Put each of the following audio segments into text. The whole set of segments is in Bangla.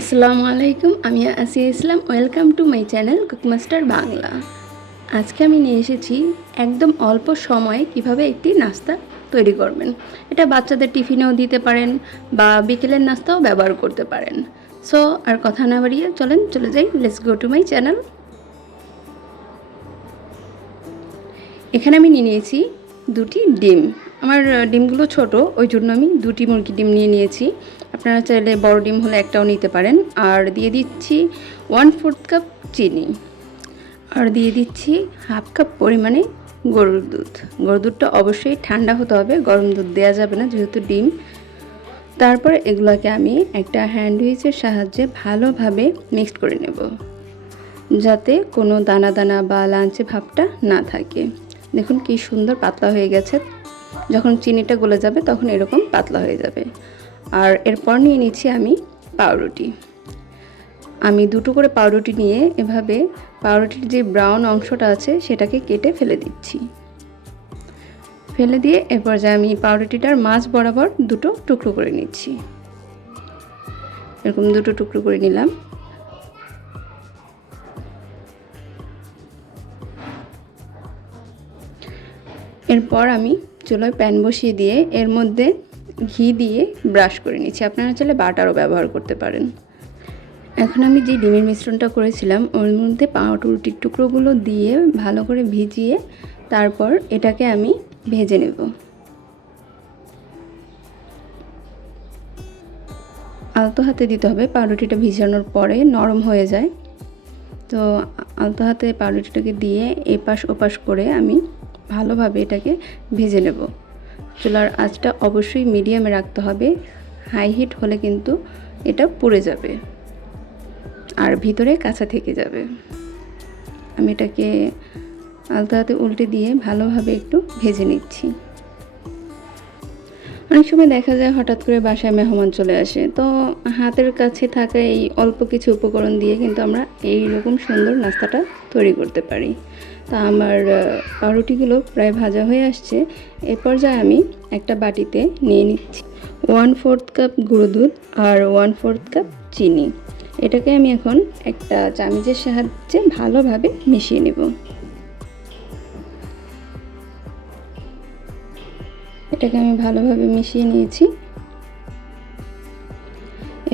আসসালামু আলাইকুম, আমি Asiya Islam. Welcome to my channel Cookmaster Bangla. আজকে আমি নিয়ে এসেছি একদম অল্প সময়ে কিভাবে একটি নাস্তা তৈরি করবেন। এটা বাচ্চাদের টিফিনেও দিতে পারেন বা বিকেলের নাস্তাও ব্যবহার করতে পারেন। সো আর কথা না বাড়িয়ে চলে যাই, let's go to my channel. এখানে আমি নিয়ে নিয়েছি দুটি ডিম। আমার ডিমগুলো ছোট, ওই জন্য আমি দুটি মুরগির ডিম নিয়েছি। আপনারা চাইলে বড় ডিম হলে একটাও নিতে পারেন। আর দিয়ে দিচ্ছি 1/4 কাপ চিনি, আর দিয়ে দিচ্ছি 1/2 কাপ পরিমাণে গরুর দুধ। গরুর দুধটা অবশ্যই ঠান্ডা হতে হবে, গরম দুধ দেওয়া যাবে না যেহেতু ডিম। তারপর এগুলোকে আমি একটা হ্যান্ড হুইচের সাহায্যে ভালোভাবে মিক্সড করে নেব, যাতে কোনো দানা দানা বা লাঞ্চে ভাবটা না থাকে। দেখুন কি সুন্দর পাতলা হয়ে গেছে। যখন চিনিটা গলে যাবে তখন এরকম পাতলা হয়ে যাবে। আর এরপর নিয়ে নিচ্ছি আমি পাউরুটি। আমি দুটো করে পাউরুটি নিয়ে এভাবে পাউরুটির যে ব্রাউন অংশটা আছে সেটাকে কেটে ফেলে দিচ্ছি। ফেলে দিয়ে এরপর যে আমি পাউরুটিটার মাঝ বরাবর দুটো টুকরো করে নিচ্ছি। এরকম দুটো টুকরো করে নিলাম। এরপর আমি চুলায় প্যান বসিয়ে দিয়ে এর মধ্যে ঘি দিয়ে ব্রাশ করে নিচ্ছি। আপনারা চাইলে বাটারও ব্যবহার করতে পারেন। এখন আমি যে ডিমের মিশ্রণটা করেছিলাম ওর মধ্যে পাউরুটির টুকরোগুলো দিয়ে ভালো করে ভিজিয়ে তারপর এটাকে আমি ভেজে নেব। আলতো হাতে দিতে হবে, পাউরুটিটা ভিজানোর পরে নরম হয়ে যায়। তো আলতো হাতে পাউরুটিটাকে দিয়ে এপাশ ওপাশ করে আমি ভালোভাবে এটাকে ভেজে নেব। চুলার আঁচটা অবশ্যই মিডিয়ামে রাখতে হবে, হাই হিট হলে কিন্তু এটা পুড়ে যাবে আর ভিতরে কাঁচা থেকে যাবে। আমি এটাকে আলতো হাতে উল্টে দিয়ে ভালোভাবে একটু ভেজে নিচ্ছি। অনেক সময় দেখা যায় হঠাৎ করে বাসায় মেহমান চলে আসে, তো হাতের কাছে থাকা এই অল্প কিছু উপকরণ দিয়ে কিন্তু আমরা এই রকম সুন্দর নাস্তাটা তৈরি করতে পারি। তা আমার পাউরুটিগুলো প্রায় ভাজা হয়ে আসছে। এ পর্যায়ে আমি একটা বাটিতে নিয়ে নিচ্ছি 1/4 কাপ গুঁড়ো দুধ আর 1/4 কাপ চিনি। এটাকে আমি এখন একটা চামচের সাহায্যে ভালোভাবে মিশিয়ে নেব। এটাকে আমি ভালোভাবে মিশিয়ে নিয়েছি।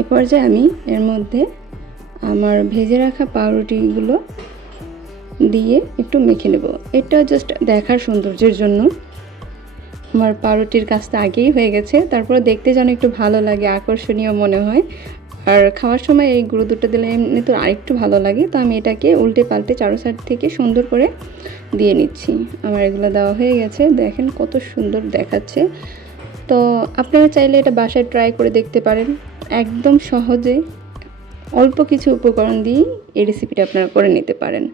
এ পর্যায়ে আমি এর মধ্যে আমার ভেজে রাখা পাউরুটিগুলো দিয়ে একটু মেখে নেব। এটা জাস্ট দেখার সৌন্দর্যের জন্য। আমার পাউরুটির কাজটা আগেই হয়ে গেছে, তারপরে দেখতে যেন একটু ভালো লাগে, আকর্ষণীয় মনে হয়। আর খাওয়ার সময় এই গুঁড়ো দুধটা দিলে এমনি তো আরেকটু ভালো লাগে। তো আমি এটাকে উল্টে পাল্টে চারো সাইড থেকে সুন্দর করে দিয়ে নিচ্ছি। আমার এগুলো দেওয়া হয়ে গেছে, দেখেন কত সুন্দর দেখাচ্ছে। তো আপনারা চাইলে এটা বাসায় ট্রাই করে দেখতে পারেন। একদম সহজে অল্প কিছু উপকরণ দিয়ে এই রেসিপিটা আপনারা করে নিতে পারেন।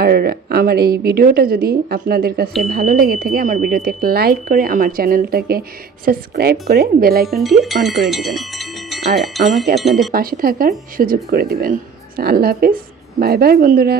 আর আমার এই ভিডিওটা যদি আপনাদের কাছে ভালো লেগে থাকে, আমার ভিডিওতে একটা লাইক করে আমার চ্যানেলটাকে সাবস্ক্রাইব করে বেল আইকনটি অন করে দিবেন আর আমাকে আপনাদের পাশে থাকার সুযোগ করে দিবেন। আল্লাহ হাফিজ, বাই বাই বন্ধুরা।